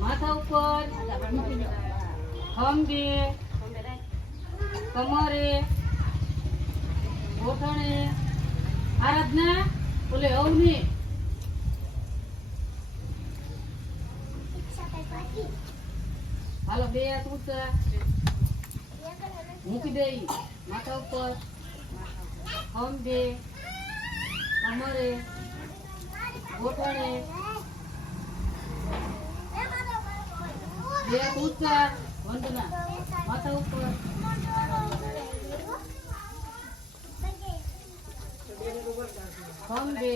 માથા ઉપર ખંભે કમરે ગોઠણે આરાધના બોલે અવની હાલો બે હાથ ઊંચા મૂકી દે માથા ઉપર ખંભે કમરે ગોઠણે બે હાથ ઊંચા વંદના માથા ઉપર ખંભે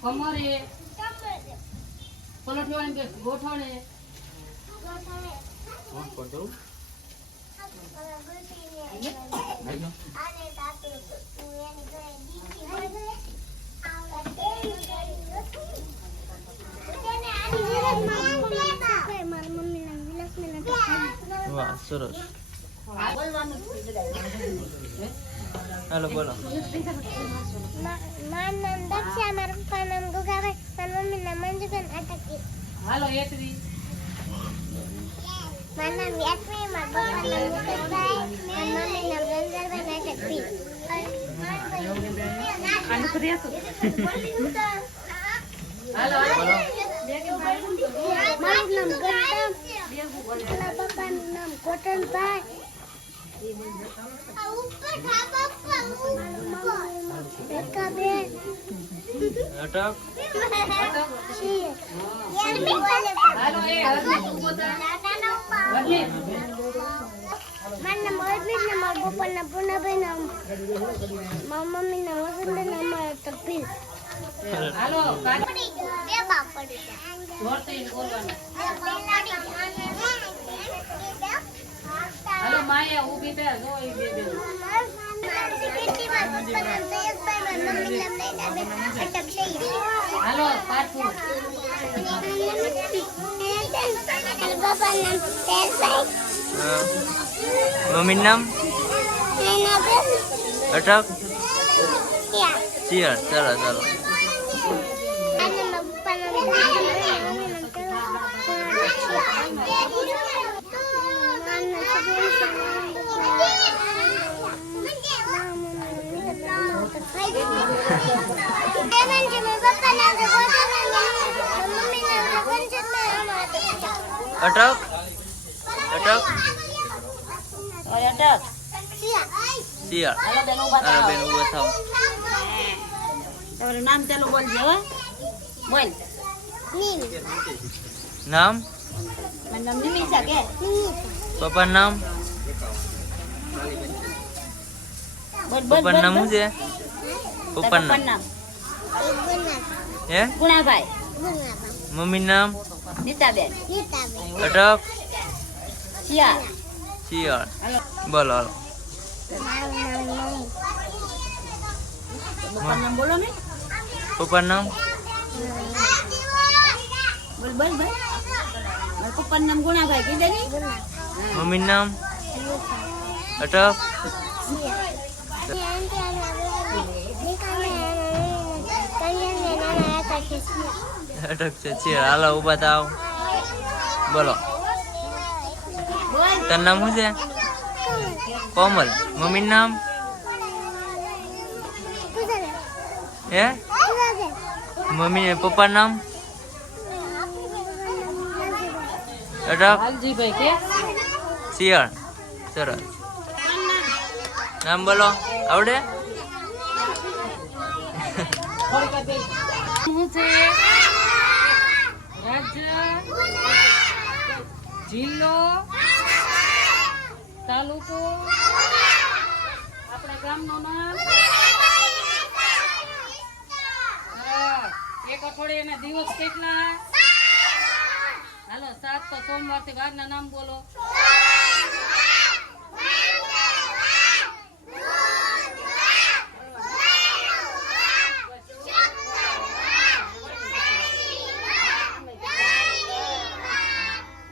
કમરે પલટવાની કે ગોઠણે વાહ સરસ હાલો બોલો મારું નામ દક્ષા મારા પપ્પા નામ ગુગાભાઈ મારા મમ્મી નામ મંજુબેન અટકી હાલો એકરી મારું નામ યાસ્મી મારા પપ્પા નામ મુકેશભાઈ મારા મમ્મી નામ રંજનભાઈ અટકી હાલો મારું નામ ગૌતમ મારા પપ્પાનું નામ કોટનભાઈ રેખાબેન અટક હાલો એ હરજી પોતા વડલી મારું નામ અર્પિત ને મારા પપ્પાના પૂનાભાઈ નામ મારા મમ્મી નામ વસંત નામ તકબીર હાલો કાઢી બે બાપ પડી જોરથી બોલવાનું હાલો માયા ઊભી થા જો એ બે બે હાલો પાછું મમ્મીનું નામ અટક શિયાળ ચાલો ચાલો અટક અટક અટક શિયાળ હાલો બેન ઊભા હાલો થાઓ બેન ઊભો થાવ તમારું નામ ચાલો બોલજો હો બોલ નામ મારું નામ નિમિષા કે પપ્પાનું નામ બોલ બોલ પપ્પાનું નામ શું છે પપ્પાનું પપ્પાનું નામ નામ હે ગુણાભાઈ મમ્મીનું નામ નીતાબેન અટક શિયાળ શિયાળ બોલો હાલો પપ્પાનું નામ બોલો ને પપ્પાનું નામ બોલ બોલ બોલ મારા પપ્પાનું નામ ગુણાભાઈ કીધે ની મમ્મીનું નામ અટક અટક છે શિયાળ હાલો ઊભા થાવ બોલો બોલ તારું નામ શું છે કોમલ મમ્મીનું નામ હે મમ્મી પપ્પાનું નામ અટક હાલજીભાઈ કે શિયાળ સરસ નામ બોલો આવડે શું છે રાજ્ય જિલ્લો તાલુકો આપણા ગામનું નામ એક અઠવાડિયાના દિવસ કેટલા હાલો 7 તો સોમવાર થી વારના નામ બોલો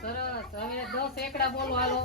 સરસ હવે 10 એકડા બોલો હાલો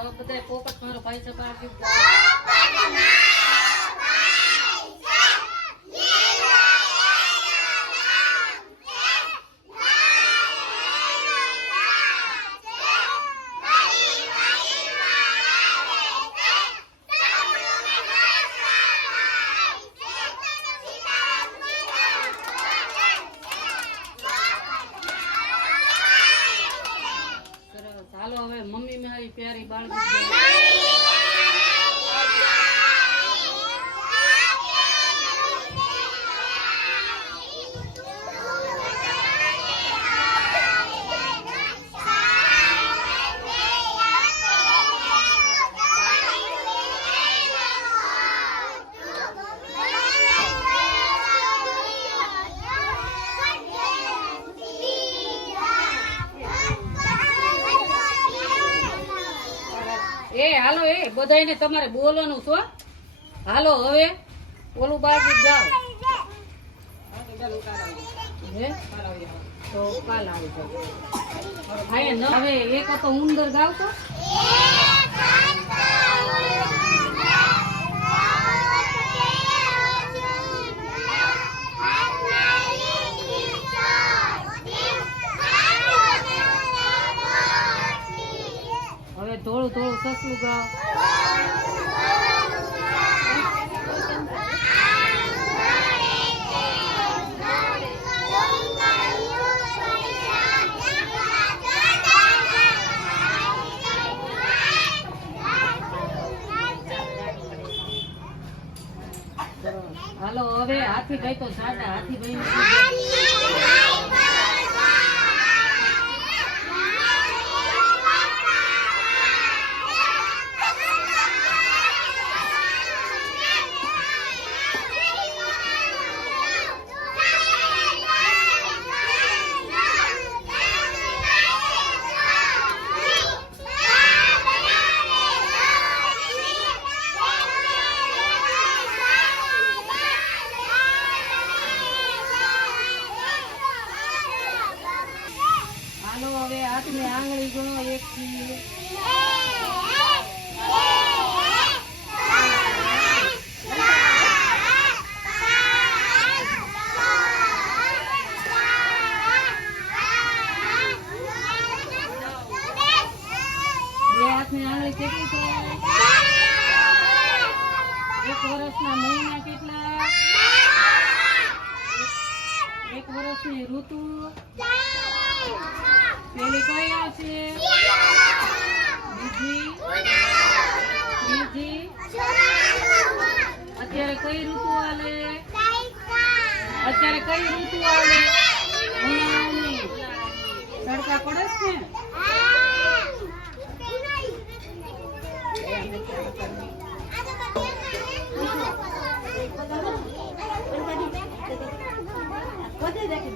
હવે બધા પોપટ મારો ભાઈ છે બાકી ચાલો હવે મમ્મી મારી પ્યારી બાળકી હાલો બધાને તમારે બોલવાનું છો હાલો હવે ઓલું બાકી જાઓ તો કાલ આવી જાવ હવે એક તો ઉંદર ગાવ તો હવે થોડું થોડું સસલું ગાવ હાલો હવે હાથી ભાઈ તો સાડા હાથી ભાઈ હવે હાથની આંગળી ગણો 1 થી બે હાથની આંગળી કેટલી છે 1 વર્ષના મહિના કેટલા 1 વર્ષની ઋતુ પેલી કઈ આવશે બીજી અત્યારે કઈ ઋતુ આલે ઉનાળાની તડકા પડે છે બધે દેખી